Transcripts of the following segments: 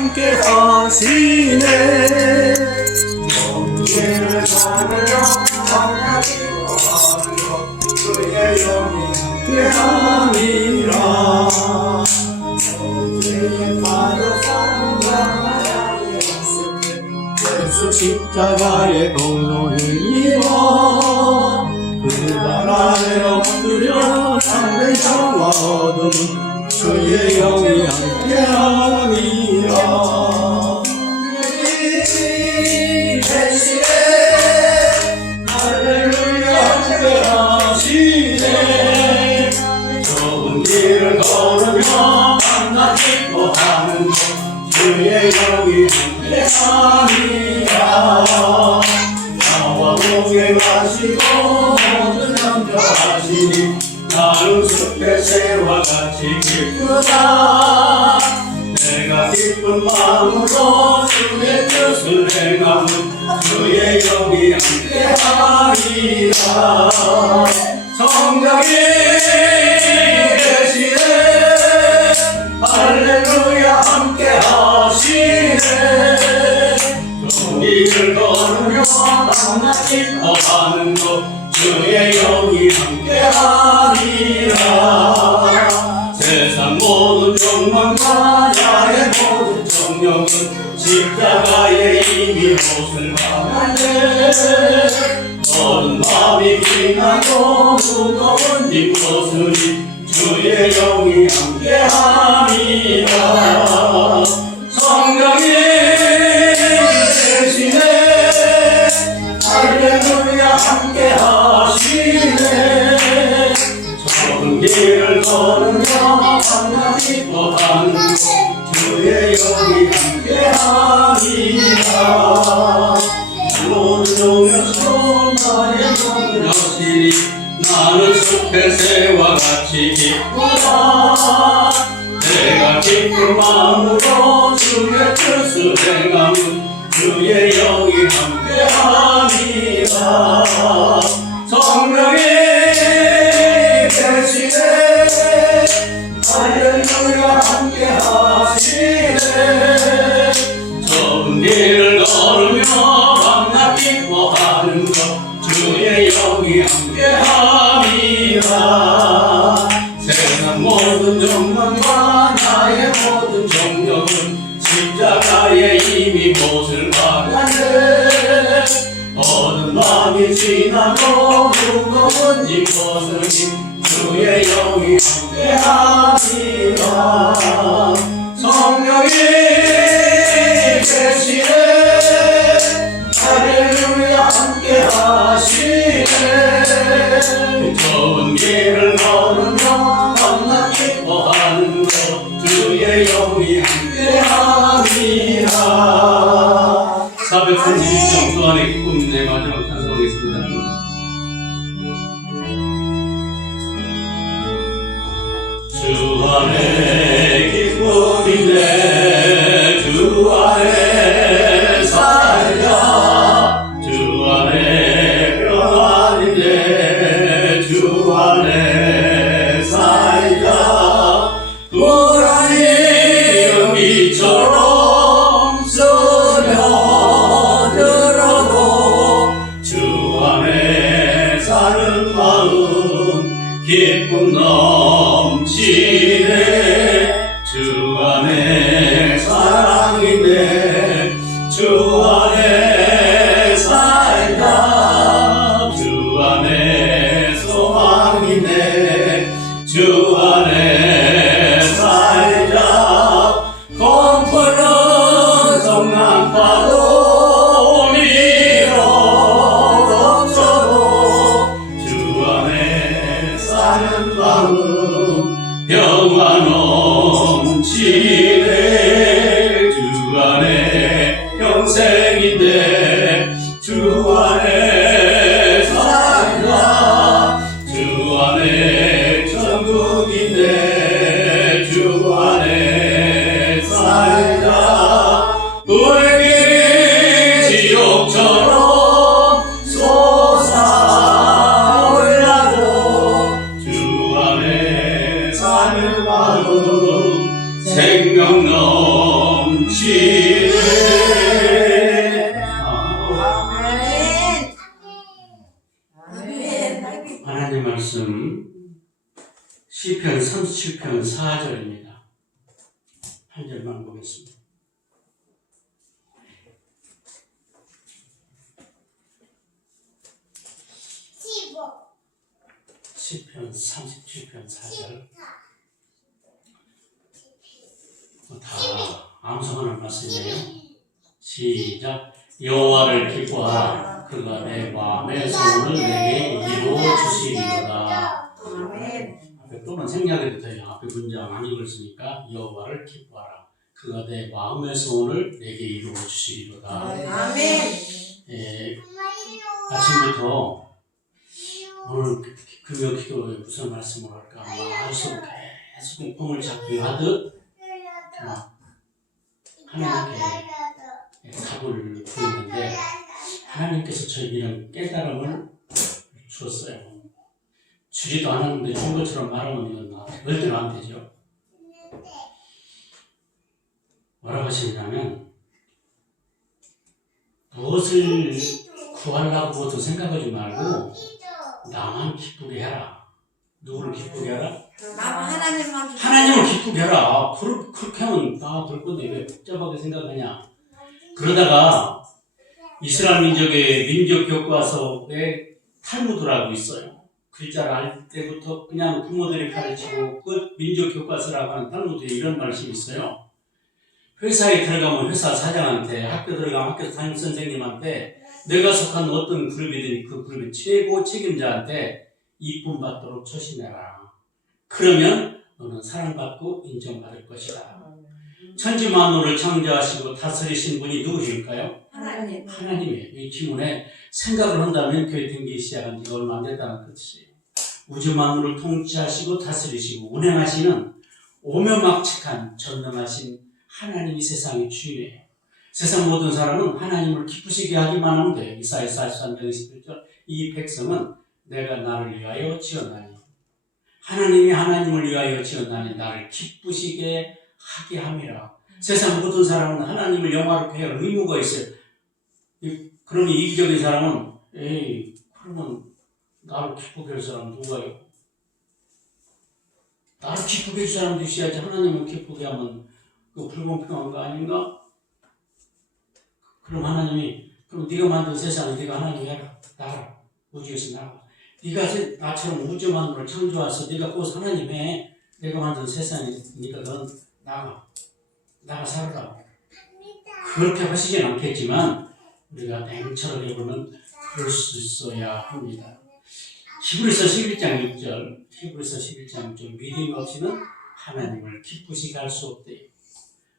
함께 하시네. 영계를 받으며 만나기로 하며 그의 영이 함께 하니라. 영계에 빠져서 예수 십자가의 공로이니라. 그 발 아래 엎드려 참된 정과 어둠은 주의 영이 함께하니라. 계시네 할렐루야 함께하시네. 좁은 길을 걸으며 만나 기뻐하는 것 주의 영이 함께하니라. 나와 동행하시고 모든 함께하시니 나는 숲의 새와 같이 기쁘다. 내가 기쁜 마음으로 주의 뜻을 행하면 주의 영이 함께하리라. 성령이 계시네 할렐루야 함께하시네. 길을 걸으며 만나 기뻐하는 것 주의 영이 함께하리라. 세상 모든 욕망과 나의 모든 정욕은 십자가에 이미 못을 박았네. 너는 마음이 피나고 무거운 네 모습이 주의 영이 함께하리라. 성령이 계시네 할렐루야 함께하시네. 좁은 길을 걸으며 만나 기뻐하는 것 주의 영이 함께하리라. 모든 종려서 나의 종려시니 나는 숲의 새와 같이 기쁘다. 내가 기쁜 마음으로 주의 뜻을 행하면 주의 영이 함께하리라. 성령이 계시네 할렐루야 함께하시네. 좁은 길을 걸으며 만나 기뻐하는 것 주의 영이 함께하리라. 세상 모든 욕망과 나의 모든 정욕은 십자가에 이미 못을 박았네. 모든 마음이 지나고 무거운 이 모습이 주의 영이 함께하리라. 성령이 계시네 할렐루야 함께하시네. 좁은 길을 걸으며 만나 기뻐하는 것 주의 영이 함께하리라. 432장 주 안에 기쁨 내 마지막 찬송하겠습니다. 주 안에 기쁨이네 주 안에 살자. 주 안에 평안이네 주 안에 살자. 고라니 연기처럼 스며들어도 주 안에 사는 마음 기쁨 넘치네. 주 안에 사랑이네 주 안에 살다. 주 안에 소망이네 주 안에 살자. 공포는 성난파도 밀어덮쳐도 주 안에 사는 마음 지네. 아멘. 하나님 말씀 시편 37편 4절입니다. 한 절만 보겠습니다. 시편 37편 4절. 다 암송하는 말씀이에요. 시작. 여호와를 기뻐하라. 그가 내 마음의 소원을 내게 이루어 주시리로다. 아멘. 앞에 또는 생략해도 돼요. 앞에 문장 안 읽었으니까 여호와를 기뻐하라. 그가 내 마음의 소원을 내게 이루어 주시리로다. 아멘. 예, 아침부터 오늘 금요 기도에 무슨 말씀을 할까 마음속으로 계속 꿈을 잡기 하듯 하나님께 답을 구했는데 하나님께서 저에게는 깨달음을 주었어요. 주지도 않았는데 준 것처럼 말하면 이건 절대로 안 되죠. 뭐라고 하시냐면 무엇을 구하려고도 생각하지 말고 나만 기쁘게 해라. 누구를 기쁘게 하라? 하나님만 하나님을 기쁘게 해라. 그렇게 하면 다 될 건데 왜 복잡하게 생각하냐. 그러다가 이스라엘 민족의 민족 교과서에 탈무드라고 있어요. 글자를 알 때부터 그냥 부모들이 가르치고 그 민족 교과서라고 하는 탈무드에 이런 말씀이 있어요. 회사에 들어가면 회사 사장한테, 학교 들어가면 학교 담임 선생님한테, 내가 속한 어떤 그룹이든 그 그룹의 최고 책임자한테 이쁨 받도록 조심해라. 그러면 너는 사랑받고 인정받을 것이다. 천지 만물을 창조하시고 다스리신 분이 누구실까요? 하나님. 하나님이에요. 이 질문에 생각을 한다면 교회 등기 시작한 지가 얼마 안 됐다는 뜻이에요. 우주 만물을 통치하시고 다스리시고 운행하시는 오묘막측한 전능하신 하나님이 세상의 주인이에요. 세상 모든 사람은 하나님을 기쁘시게 하기만 하면 돼요. 이사야 43장 21절. 이 백성은 내가 나를 위하여 지었나니 하나님이 하나님을 위하여 지었나니 나를 기쁘시게 하게 함이라. 세상 모든 사람은 하나님을 영화롭게 할 의무가 있어요. 그러니 이기적인 사람은 에이 그러면 나를 기쁘게 할 사람 누가요? 나를 기쁘게 할 사람도 있어야지. 하나님을 기쁘게 하면 그 불공평한 거 아닌가? 그럼 하나님이 그럼 네가 만든 세상을 네가 하나님이 해라. 나라. 우주에서 나가. 네가 나처럼 우주 만물을 창조해서 네가 곧 하나님 해. 내가 만든 세상이니까 넌 나가 살아라. 그렇게 하시진 않겠지만 우리가 냉철하게 보면 그럴 수 있어야 합니다. 히브리서 11장 6절 히브리서 11장 6절 믿음 없이는 하나님을 기쁘시게 할 수 없대요.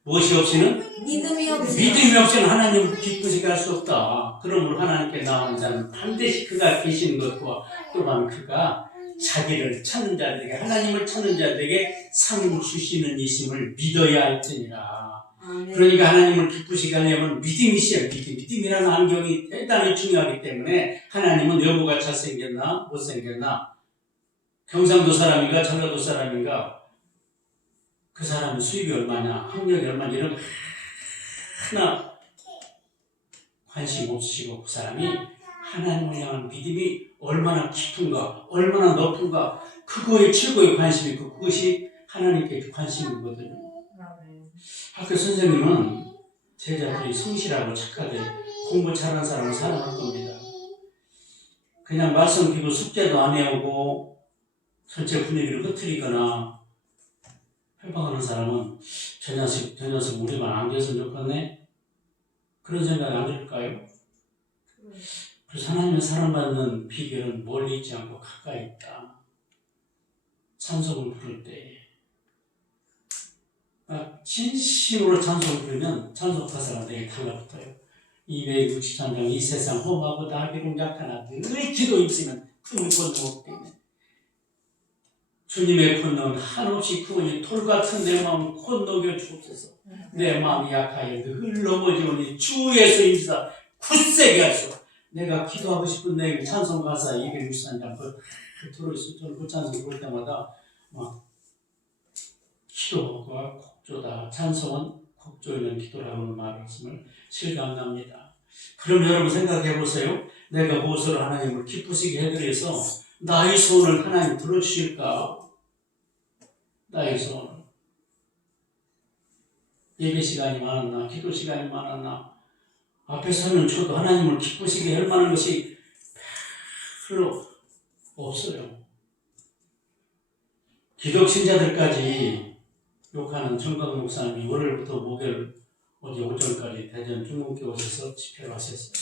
무엇이 없이는? 믿음이 없이는 하나님을 기쁘시게 할 수 없다. 그러므로 하나님께 나오는 자는 반드시 그가 계시는 것과 또한 그가 자기를 찾는 자들에게 하나님을 찾는 자들에게 상 주시는 이심을 믿어야 할지니라. 그러니까 하나님을 기쁘시게 하려면 믿음이 있어야 믿음이라는 안경이 대단히 중요하기 때문에 하나님은 여보가 잘생겼나 못생겼나 경상도 사람인가 전라도 사람인가 그 사람은 수입이 얼마냐 학력이 얼마냐 이런 거 하나 관심 없으시고 그 사람이 하나님을 향한 믿음이 얼마나 깊은가 얼마나 높은가 그거에 최고의 관심이 있고 그것이 하나님께 관심이거든요. 학교 선생님은 제자들이 성실하고 착하게 공부 잘하는 사람을 사랑할 겁니다. 그냥 말씀 기고 숙제도 안 해오고 전체 분위기를 흐트리거나 협박하는 사람은 저 녀석 우리 말 안 되었으면 좋겠네? 그런 생각이 안 들까요? 그래서 하나님의 사랑받는 비결은 멀리 있지 않고 가까이 있다. 찬송을 부를 때 진심으로 찬송을 부르면 찬송 가사가 되게 달라붙어요. 263장 이 세상 험하고 나비로 약하나 늘 기도 있으면 큰 권능 없겠네. 주님의 권능은 한없이 크으니 돌같은 내 마음 곧 녹여 주옵소서. 내 마음이 약하여 늘 넘어지오니 주 예수 인지사 굳세게 하소서. 내가 기도하고 싶은 내 찬송 가사 263장 들어있어. 저는 그 찬송 부를 때마다 막 기도가 곡조다 찬송은 곡조 있는 기도라는 말씀을 실감납니다. 그럼 여러분 생각해 보세요. 내가 무엇으로 하나님을 기쁘시게 해드려서 나의 소원을 하나님 들어주실까? 나의 소원을. 예배 시간이 많았나? 기도 시간이 많았나? 앞에 서는 저도 하나님을 기쁘시게 할 만한 것이 별로 없어요. 기독신자들까지 욕하는 정강 목사님이 월요일부터 목요일 어제 오전까지 대전 중국교 오셔서 집회를 하셨어요.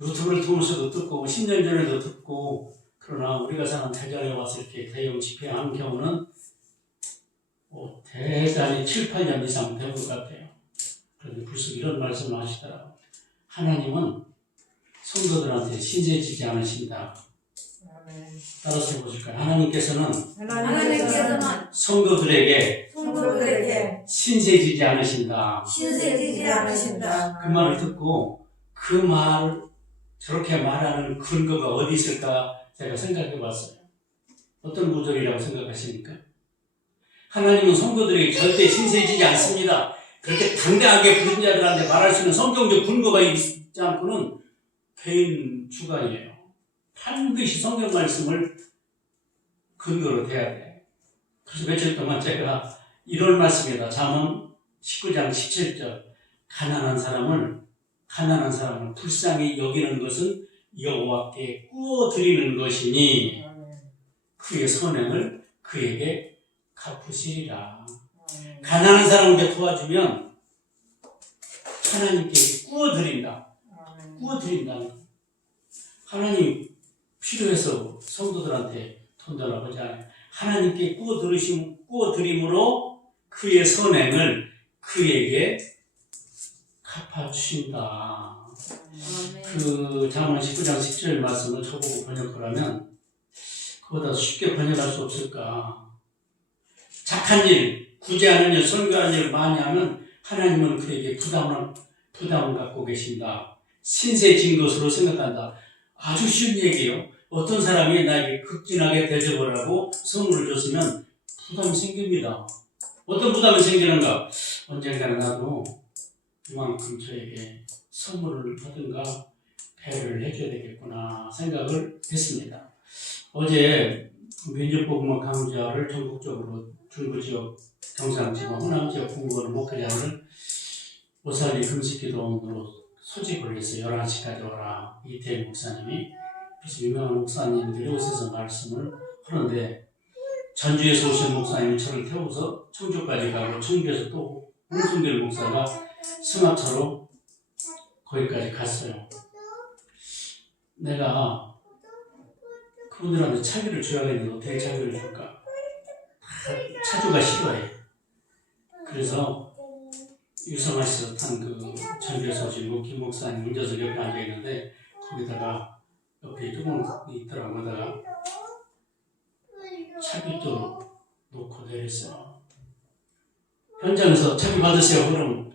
유튜브를 통해서도 듣고 10년 전에도 듣고 그러나 우리가 사는 대전에 와서 이렇게 대형 집회한 경우는 대단히 7, 8년 이상 된 것 같아요. 그런데 벌써 이런 말씀을 하시더라고요. 하나님은 성도들한테 신세지지 않으신다. 따라서 해보실까요? 하나님께서는 성도들에게 신세지지 않으신다. 신세지지 않으신다. 그 말을 듣고 그 말 저렇게 말하는 근거가 어디 있을까 제가 생각해 봤어요. 어떤 구절이라고 생각하십니까? 하나님은 성도들에게 절대 신세지지 않습니다. 그렇게 당당하게 불신자들한테 말할 수 있는 성경적 근거가 있지 않고는 개인 주관이에요. 반드시 성경 말씀을 근거로 대야 돼. 그래서 며칠 동안 제가 이런 말씀이다. 잠언 19장 17절 가난한 사람을 불쌍히 여기는 것은 여호와께 구워드리는 것이니 그의 선행을 그에게 갚으시리라. 가난한 사람에게 도와주면 하나님께 구워드린다는 거. 하나님 필요해서 성도들한테 돈 달라고 하지 않아요. 하나님께 구워드림으로 그의 선행을 그에게 갚아주신다. 그 잠언 19장 17절 말씀을 저보고 번역하라면 그보다 쉽게 번역할 수 없을까? 착한 일, 구제하는 일, 선교하는 일 많이 하면 하나님은 그에게 부담을 갖고 계신다. 신세진 것으로 생각한다. 아주 쉬운 얘기예요. 어떤 사람이 나에게 극진하게 대접을 하고 선물을 줬으면 부담이 생깁니다. 어떤 부담이 생기는가? 언젠가는 나도 이만큼 저에게 선물을 하든가 배려를 해줘야 되겠구나 생각을 했습니다. 어제 민족복음화 강좌를 전국적으로 중부지역, 경상지방, 호남지역 공부하는 목회자를 오살리 금식기도원으로 소집을 해서 11시까지 오라. 이태일 목사님이. 그래서 유명한 목사님들이 오셔서 말씀을 하는데 전주에서 오신 목사님이 저를 태워서 청주까지 가고 청주에서 또 홍순길 목사가 승합차로 거기까지 갔어요. 내가 그분들한테 차비를 줘야겠는데 어떻게 차비를 줄까? 차주가 싫어해. 그래서 유성아에서 탄 그 전주에서 오신 김 목사님 운전석 옆에 앉아있는데 거기다가 옆에 뚜껑이 있더라고. 거기다가 차비도 놓고 내렸어요. 현장에서 차비 받으세요. 그럼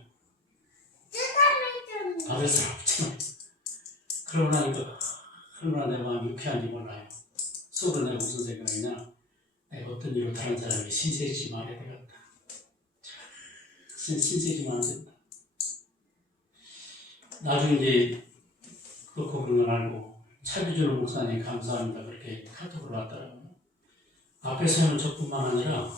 받을 사람 없잖아요. 그러고 나니까 얼마나 내 마음이 유쾌한지 몰라요. 속으로 내가 무슨 생각이냐. 내가 어떤 일로 다른 사람이 신세지 말아야 되겠다. 신세지만 안 된다. 나중에 이제 그렇고 그런 걸 알고 차비 주는 목사님 감사합니다. 그렇게 카톡을 왔더라고요. 앞에서는 저뿐만 아니라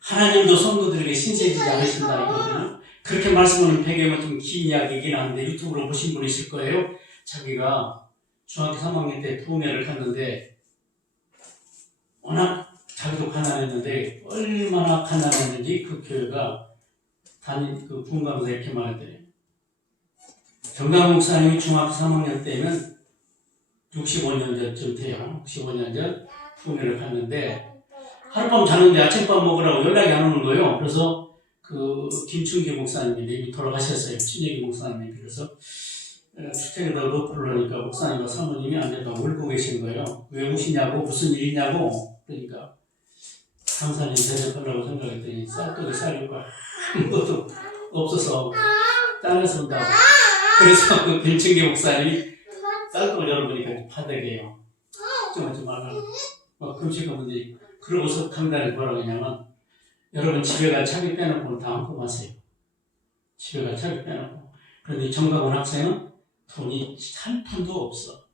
하나님도 성도들에게 신세지지 않으신다 이거든요. 그렇게 말씀하는 배경은 좀 긴 이야기이긴 한데 유튜브로 보신 분 있을 거예요. 자기가 중학교 3학년 때 부흥회를 갔는데 워낙 자기도 가난했는데 얼마나 가난했는지 그 교회가 그 부흥강사 이렇게 말했더래요. 정강 목사님이 중학교 3학년 때면 65년 전쯤 돼요. 65년 전 부흥회를 갔는데 하룻밤 자는데 아침밥 먹으라고 연락이 안 오는 거예요. 그래서 그 김춘기 목사님이 이미 돌아가셨어요. 친예기 목사님이. 그래서 주택에다 놓고 그러니까 목사님과 사모님이 앉아서 울고 계신 거예요. 왜 우시냐고 무슨 일이냐고. 그러니까 강사님 대접하려고 생각했더니 쌀떡에 쌀이고 아무것도 없어서 땅에서 온다고. 그래서 그 김춘기 목사님이 쌀떡을 열어보니까 바닥이에요. 좀 하지 말라고. 막 금식하는데 그러고서 강단에 뭐라고 했냐면 여러분 집에 갈 차비 빼놓고는 다 안 뽑았어요. 집에 갈 차비 빼놓고. 그런데 정강훈 학생은 돈이 한 푼도 없어.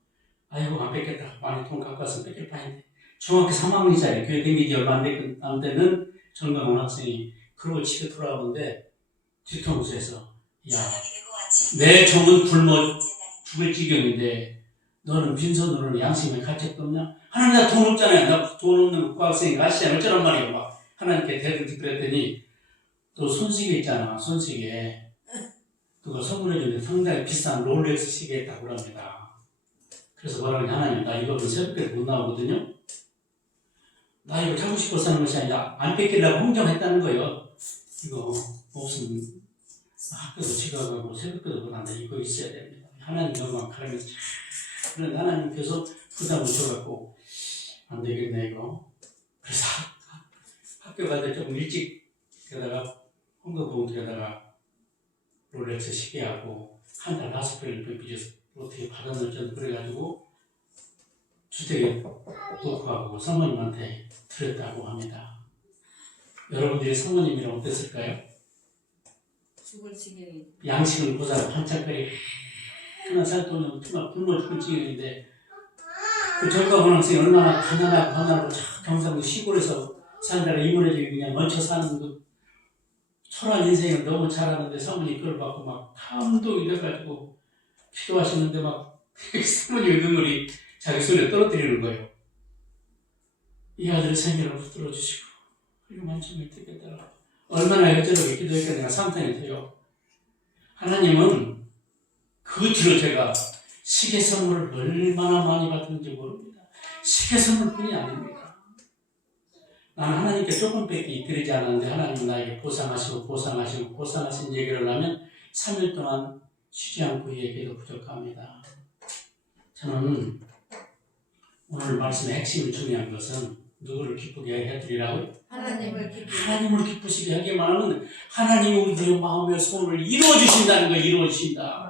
아이고 안 뺏겠다. 많이 돈 갖고 와서 뺏길 판인데. 중학교 3학년짜리 교회 댕긴 지 얼마 안 되는 정강훈 학생이 그러고 집에 돌아오는데 뒤통수에서 야, 내 종은 굶어 죽을 지경인데 너는 빈손으로는 양심의 가책도 없냐? 하나님 나 돈 없잖아요. 나 돈 없는 국학생이 아시잖아요. 어쩌란 말이에요. 막 하나님께 대들지 그랬더니 또 손시계 있잖아. 손시계. 그거 선물해주는데 상당히 비싼 롤렉스 시계 했다고 합니다. 그래서 뭐라고 하냐, 하나님 나 이거는 새벽에 못 나오거든요. 나 이거 하고 싶어서 하는 것이 아니라 안 뺏기려고 흥정했다는 거예요. 이거 없으면 학교도 지각하고 새벽에도 못 한다. 이거 있어야 됩니다. 하나님 영광 가르면서 그런데 하나님께서 부담을 줘갖고 안 되겠네 이거. 그래서 학교 갈 때 조금 일찍 게다가 헌금봉투에다가 롤렉스 시계하고 한 달 5배를 빚어서 어떻게 받아놓을지 그래가지고 주택에 놓고하고 사모님한테 드렸다고 합니다. 여러분들이 사모님이랑 어땠을까요? 죽을 지경이. 양식을 보자 반짝거리 하나 살 돈이 없지만 굶어 죽을 지경인데 그 정강훈 학생이 얼마나 가난하고 저 경상도 시골에서 산다라 이모네집에 그냥 얹혀 사는 그 초라한 인생을 너무 잘하는데 사모님 그걸 받고 막 감동이 돼가지고 기도하시는데 막 사모님의 눈물이 자기 손에 떨어뜨리는 거예요. 이 아들 생일을 붙들어 주시고 그리고 만점을 듣겠더라. 얼마나 여전하게 기도했겠냐 내가 상탄이 돼요. 하나님은 그 뒤로 제가 시계 선물을 얼마나 많이 받은지 모릅니다. 시계 선물뿐이 아닙니다. 나는 하나님께 조금밖에 드리지 않았는데 하나님은 나에게 보상하신 얘기를 하면 3일 동안 쉬지 않고 얘기해도 부족합니다. 저는 오늘 말씀의 핵심이 중요한 것은 누구를 기쁘게 해드리라고요? 하나님을 기쁘시게 하게만 하면 하나님이 우리들의 마음의 소원을 이루어주신다는 걸 이루어주신다.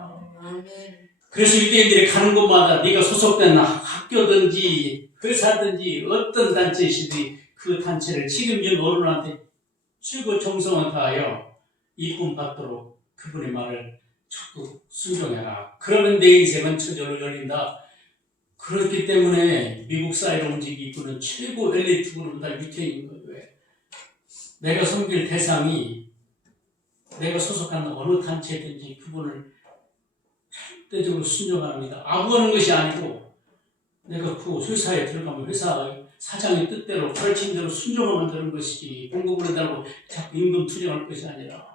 그래서 유대인들이 가는 곳마다 네가 소속된 학교든지 회사든지 어떤 단체이시든지 그 단체를 책임진 어른한테 최고 정성을 다하여 이쁨 받도록 그분의 말을 적극 순종해라. 그러면 내 인생은 저절로 열린다. 그렇기 때문에 미국 사회를 움직이고는 최고 엘리트 그룹은 다 유태인인 거예요. 왜? 내가 섬길 대상이 내가 소속하는 어느 단체든지 그분을 절대적으로 순종합니다. 아부하는 것이 아니고 내가 그 회사에 들어가면 회사 사장의 뜻대로 가르친 대로 순종하면 되는 것이지 공급을 해달라고 자꾸 임금 투정할 것이 아니라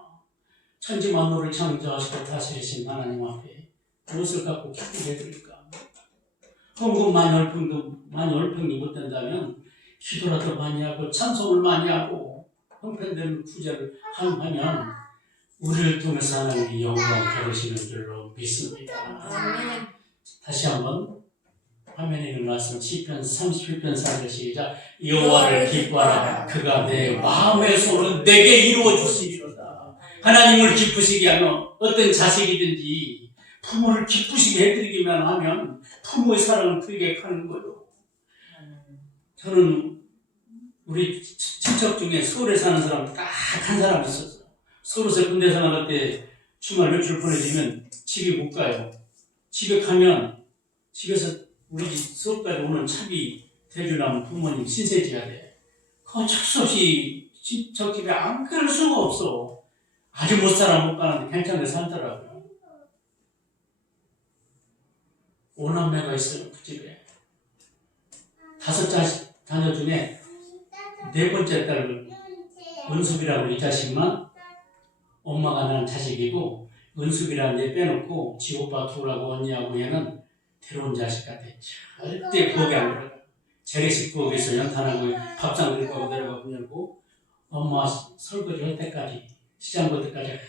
천지 만물을 창조하시고 다스리신 하나님 앞에 무엇을 갖고 기쁘게 해드릴까? 헌금 많이 얼평이 못 된다면 기도라도 많이 하고 찬송을 많이 하고 형편되는 구제를 하면 우리를 통해서 하나님이 영광 받으시는 줄로 믿습니다. 다시 한번 화면에 있는 말씀 시편 37편 4절 시작. 여호와를 기뻐하라. 그가 내 마음의 소원을 내게 이루어 주시리로다. 하나님을 기쁘시게 하면 어떤 자식이든지 부모를 기쁘시게 해드리기만 하면 부모의 사랑은 크게 가는 거예요. 저는 우리 친척 중에 서울에 사는 사람 딱 한 사람이 있었어요. 서울에서 군대 생활할 때 주말 며칠 보내주면 집에 못 가요. 집에 가면 집에서 우리 집 서울까지 오는 차비 대주려면 부모님 신세지야 돼. 그건 철수 없이 친척 집에 안 갈 수가 없어. 아주 못 살아 못 가는데 괜찮게 살더라고요. 5남매가 있어요. 그 집에 5 자녀 중에 4번째 딸 은숙이라고 이 자식만 엄마가 낳은 자식이고 은숙이라는 애 빼놓고 지 오빠 둘하고 언니하고 얘는 데려온 자식 같아. 절대 부엌에 안 들어가. 재래식 부엌에서 연탄하고 밥상 들고 내려가고 열고 엄마 설거지 할 때까지 시장 볼 때까지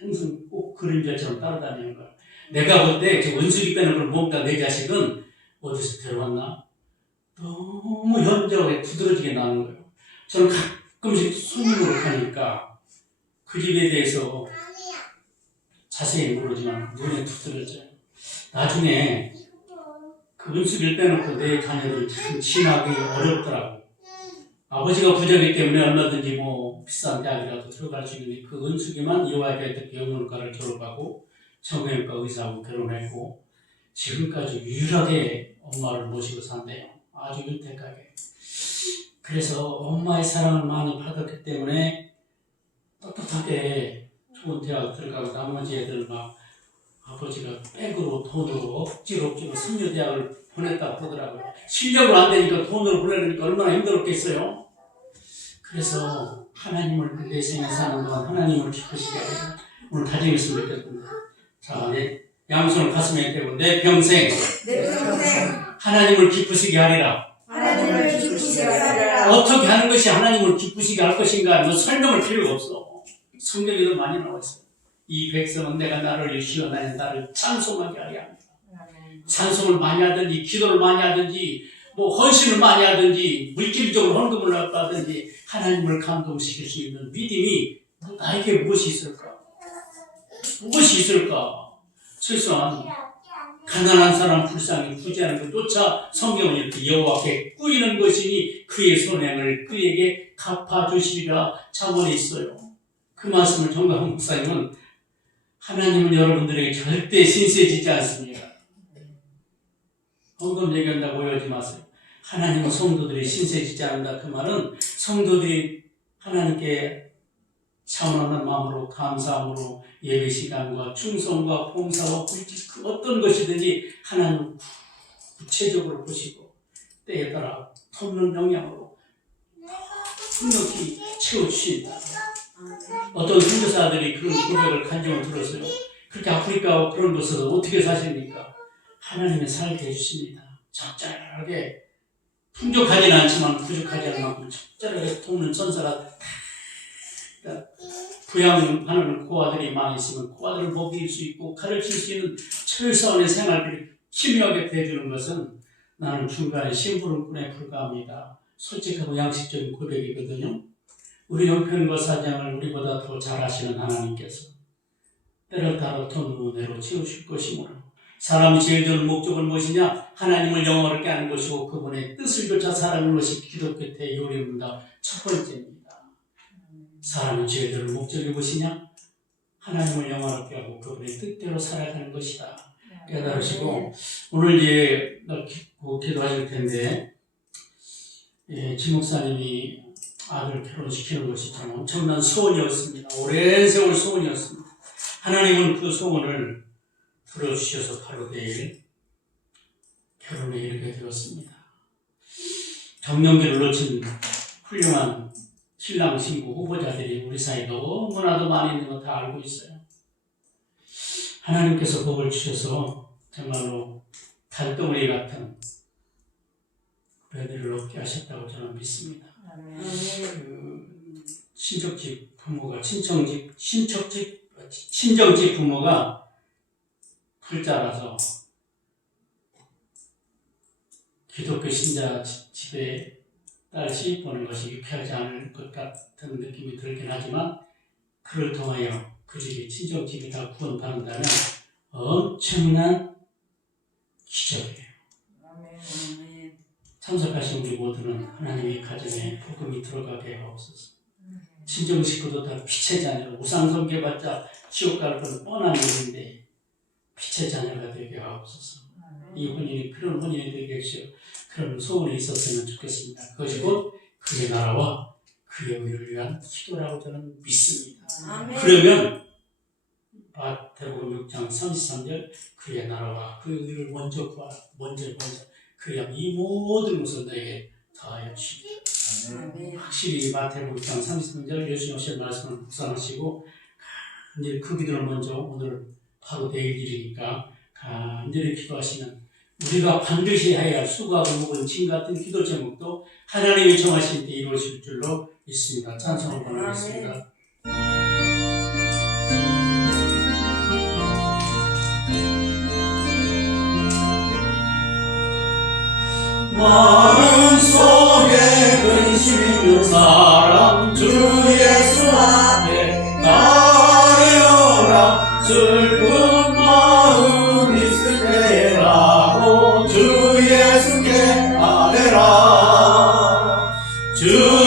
항상 꼭 그림자처럼 따라다니는 거야. 내가 볼 때 그 은숙이 빼놓고 뭔가 내 자식은 어디서 데려왔나? 너무 현저하게 두드러지게 나는 거예요. 저는 가끔씩 손님으로 가니까 그 집에 대해서 자세히 모르지만 눈에 두드러져요. 나중에 그 은숙이를 빼놓고 내 자녀들이 참 지나기 어렵더라고. 아버지가 부자이기 때문에 얼마든지 뭐 비싼 대학이라도 들어갈 수 있는데 그 은숙이만 이화여대 영문과를 졸업하고 정형외과 의사하고 결혼했고 지금까지 유일하게 엄마를 모시고 산대요. 아주 윤택하게. 그래서 엄마의 사랑을 많이 받았기 때문에 떳떳하게 좋은 대학 들어가고 나머지 애들 막 아버지가 백으로 돈으로 억지로 선녀대학을 보냈다고 그러더라고요. 실력으로 안 되니까 돈으로 보내니까 얼마나 힘들었겠어요. 그래서 하나님을 내 생에 사는 동안 하나님을 기쁘시게 하고 오늘 다짐했으면 좋겠습니다. 자, 양손을 가슴에 대고 내 평생 하나님을 기쁘시게 하리라. 하나님을 기쁘시게 하리라. 어떻게 하는 것이 하나님을 기쁘시게 할 것인가 뭐 설명할 필요가 없어. 성경에도 많이 나와 있어요. 이 백성은 내가 나를 유시원하여 나를 찬송하게 하려 합니다. 찬송을 많이 하든지 기도를 많이 하든지 뭐 헌신을 많이 하든지 물질적으로 헌금을 하든지 하나님을 감동시킬 수 있는 믿음이 나에게 무엇이 있을까? 무엇이 있을까? 최소한 가난한 사람 불쌍히 구제하는 것조차 성경은 이렇게 여호와께 꾸이는 것이니 그의 선행을 그에게 갚아주시리라 잠언에 있어요. 그 말씀을 정강 목사님은 하나님은 여러분들에게 절대 신세지지 않습니다. 헌금 얘기한다고 오해하지 마세요. 하나님은 성도들이 신세지지 않는다. 그 말은 성도들이 하나님께 차원하는 마음으로 감사함으로 예배 시간과 충성과 봉사와 굴직 그 어떤 것이든지 하나님 구체적으로 보시고 때에 따라 돕는 영향으로 풍력히 채워주신다. 어떤 선교사들이 그런 고백을 간증을 들었어요. 그렇게 아프리카 그런 곳에서 어떻게 사십니까? 하나님의 살게 해주십니다. 적절하게 풍족하지는 않지만 부족하지 않을 만큼 적절하게 돕는 전사가 부양하는 고아들이 많이 있으면 고아들을 먹일 수 있고 가르칠 수 있는 최소한의 생활들이 기묘하게 대해주는 것은 나는 중간에 심부름꾼에 불과합니다. 솔직하고 양식적인 고백이거든요. 우리 형편과 사정을 우리보다 더 잘하시는 하나님께서 때를 따라 돈 은혜로 채우실 것이므로 사람이 제일 드는 목적은 무엇이냐? 하나님을 영화롭게 하는 것이고 그분의 뜻을 쫓아 살아가는 것이 기독교 때 요리입니다. 첫 번째입니다. 사람이 제일 드는 목적이 무엇이냐? 하나님을 영화롭게 하고 그분의 뜻대로 살아가는 것이다. 깨달으시고 오늘 이제 기도하실 텐데 지 목사님이 아들 결혼시키는 것이 참 엄청난 소원이었습니다. 오랜 세월 소원이었습니다. 하나님은 그 소원을 들어주셔서 바로 내일 결혼에 이르게 되었습니다. 정년기를 놓친 훌륭한 신랑 신부 후보자들이 우리 사이에 너무나도 많이 있는 거 다 알고 있어요. 하나님께서 복을 주셔서 정말로 달덩어리 같은 배들을 얻게 하셨다고 저는 믿습니다. 친정집 부모가 불자라서 기독교 신자 집에 딸 시집 보는 것이 유쾌하지 않을 것 같은 느낌이 들긴 하지만 그를 통하여 그 집이 친정집이 다 구원받는다면 엄청난 기적이에요. 참석하신 우리 모두는 하나님의 가정에 복음이 들어가게 하옵소서. 친정 식구도 다 피체 자녀, 우상 섬겨봤자 지옥 갈 건 뻔한 일인데 피체 자녀가 되게 하옵소서. 이 혼인이 그런 혼인이 되게 하시오. 그런 소원이 있었으면 좋겠습니다. 그것이 곧 그의 나라와 그의 의를 위한 기도라고 저는 믿습니다. 아멘. 그러면 마태복음 6장 33절 그의 나라와 그의 의를 먼저 구하라. 먼저 그래야 이 모든 것을 너에게 더하여 주시리라. 확실히 마태복음 6장 33절 예수님 오신 말씀을 묵상하시고 간절히 그 기도를 먼저 오늘 바로 내일 일이니까 간절히 기도하시면 우리가 반드시 해야 할 수고하고 묵은 진 같은 기도 제목도 하나님이 정하신 때 이루어질 줄로 믿습니다. 찬송을 보내겠습니다. 마음 속에 근심 있는 사람 주 예수 앞에 나아가라. 슬픈 마음 있을 때라도 주 예수께 아뢰라. 주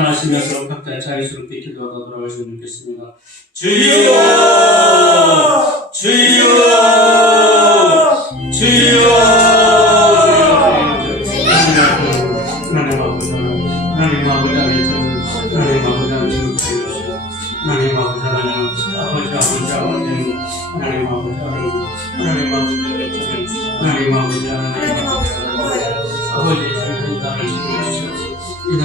동참하시면서 각자 자유스럽게 기도하다 돌아가시면 좋겠습니다. 주여 주여 주여 하나님 아버지 하나님 아버지 하나님 아버지 하나님 아버지 아버지 하나님 아버지 하나님 아버지 하나님 아버지 아버지 이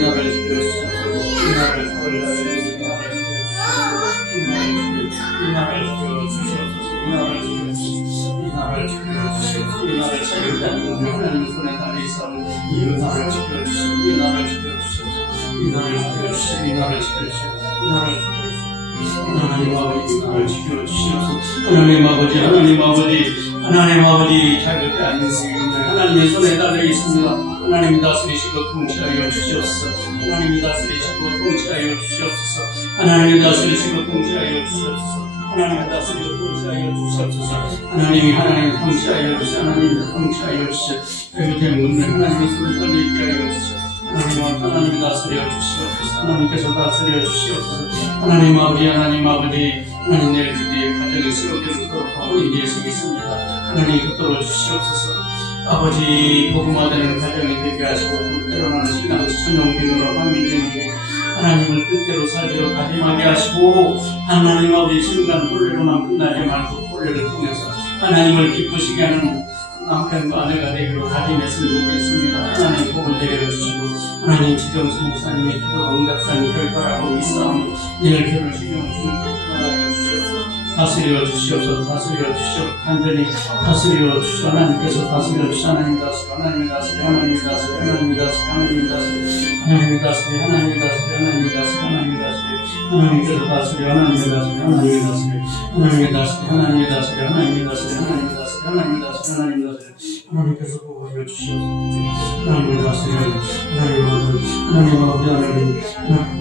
나라를 지켜주시옵소서. 이 나라를 지켜주시옵소서. 이 나라를 지켜주시옵소서. 이 나라를 자유롭게 하나님 손에 달려 있사오니 이 나라를 지켜주시옵소서. 이 나라를 지켜주시옵소서. 이 나라를 지켜주시옵소서. 이 나라를 지켜주시옵소서. 이 나라를 지켜주시옵소서. 하나님 아버지 이 나라를 지켜주시옵소서. 하나님 아버지 하나님 아버지 자유롭게 하는 하나님의 손에 달려 있습니다. 하나님이 다스리시고 통치하여 주시옵소서. 하나님이 다스리시고 통치하여 주시옵소서. 하나님이 다스리시고 통치하여 주시옵소서. 하나님이 다스리고 통치하여 주시옵소서. 하나님이 통치하여 주시옵소서. 하나님이 통치하여 주시옵소서. 잘못된 문을 하나님의 손에 달려 있게 하여 주시옵소서. 하나님이 다스려 주시옵소서. 하나님께서 다스려 주시옵소서. 하나님 아버지 하나님 내일 주의 가정이 쓰러지는 그런 가문이 예수 믿습니다. 하나님 붙들어 주시옵소서. 아버지 복음화되는 가정이 되게 하시고 때로나는 신앙 천용기능으로 황민경에게 하나님을 뜻대로 살기로 다짐하게 하시고 하나님 아버지 순간 혼례로만 끝나지 말고 혼례를 통해서 하나님을 기쁘시게 하는 남편과 아내가 되기로 다짐했으면 좋겠습니다. 하나님 복을 내려주시고 하나님 지정수 목사님의 기도 응답사는 결과라고 믿사오니 내일 결혼 신경 주님께 기도하여 주시옵소서. 다스려 주시옵소서. 다스려 주시옵소서. 간절히 다스려 주시옵소서. 하나님께서 다스려 주시옵소서. 하나님 다스려 하나님 다스려 하나님 다스려 하나님 다스려 하나님 다스려 하나님 다스려 하나님 다스려 하나님 다스려 하나님 다스려 하나님께서 다스려 하나님 다스려 하나님 다스려 하나님 다스려 하나님 다스려 하나님 다스려 하나님 다스려 하나님 다스려 하나님 다스려 하나님께서 보호해 주시옵소서. 하나님 다스려 하나님 아버지 하나님